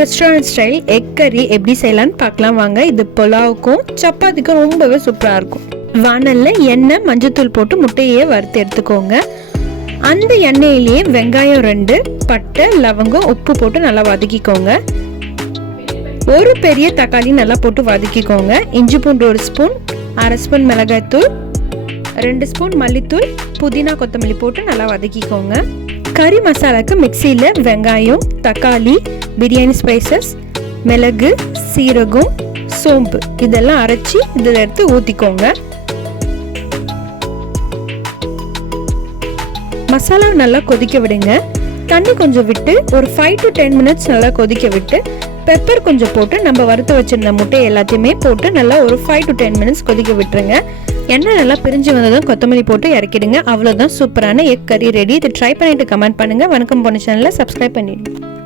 Restaurant style egg கறி எப்படி செய்யலான்னு பார்க்கலாம் வாங்க. இது புலாவுக்கும் சப்பாத்திக்கும் ரொம்பவே சூப்பராக இருக்கும். வானல்ல எண்ணெய் மஞ்சத்தூள் போட்டு முட்டையே வறுத்து எடுத்துக்கோங்க. அந்த எண்ணெயிலேயே வெங்காயம் 2, பட்டை, லவங்கம், உப்பு போட்டு நல்லா வதக்கிக்கோங்க. ஒரு பெரிய தக்காளி நல்லா போட்டு வதக்கிக்கோங்க. இஞ்சி பூண்டு 1 ஸ்பூன், 1/2 ஸ்பூன் மிளகாய்த்தூள், 2 ஸ்பூன் மல்லித்தூள், புதினா கொத்தமல்லி போட்டு நல்லா வதக்கிக்கோங்க. கறி மசாலாக்கு மிக்சியில் வெங்காயம், தக்காளி, பிரியாணி ஸ்பைசஸ், மிளகு, சீரகம், சோம்பு இதெல்லாம் அரைச்சி இதில் எடுத்து ஊற்றிக்கோங்க. மசாலா நல்லா கொதிக்க விடுங்க. தண்ணி கொஞ்சம் விட்டு ஒரு 5 to 10 மினிட்ஸ் நல்லா கொதிக்க விட்டு பெப்பர் கொஞ்சம் போட்டு நம்ம வறுத்து வச்சிருந்த முட்டை எல்லாத்தையுமே போட்டு நல்லா ஒரு 5 to 10 மினிட்ஸ் கொதிக்க விட்டுருங்க. எண்ணெய் நல்லா பிரிஞ்சு வந்ததும் கொத்தமல்லி போட்டு இறக்கிடுங்க. அவ்வளோதான், சூப்பரான எக் கறி ரெடி. இதை ட்ரை பண்ணிட்டு கமெண்ட் பண்ணுங்க. வணக்கம் போன சேனலை சப்ஸ்கிரைப் பண்ணிடுங்க.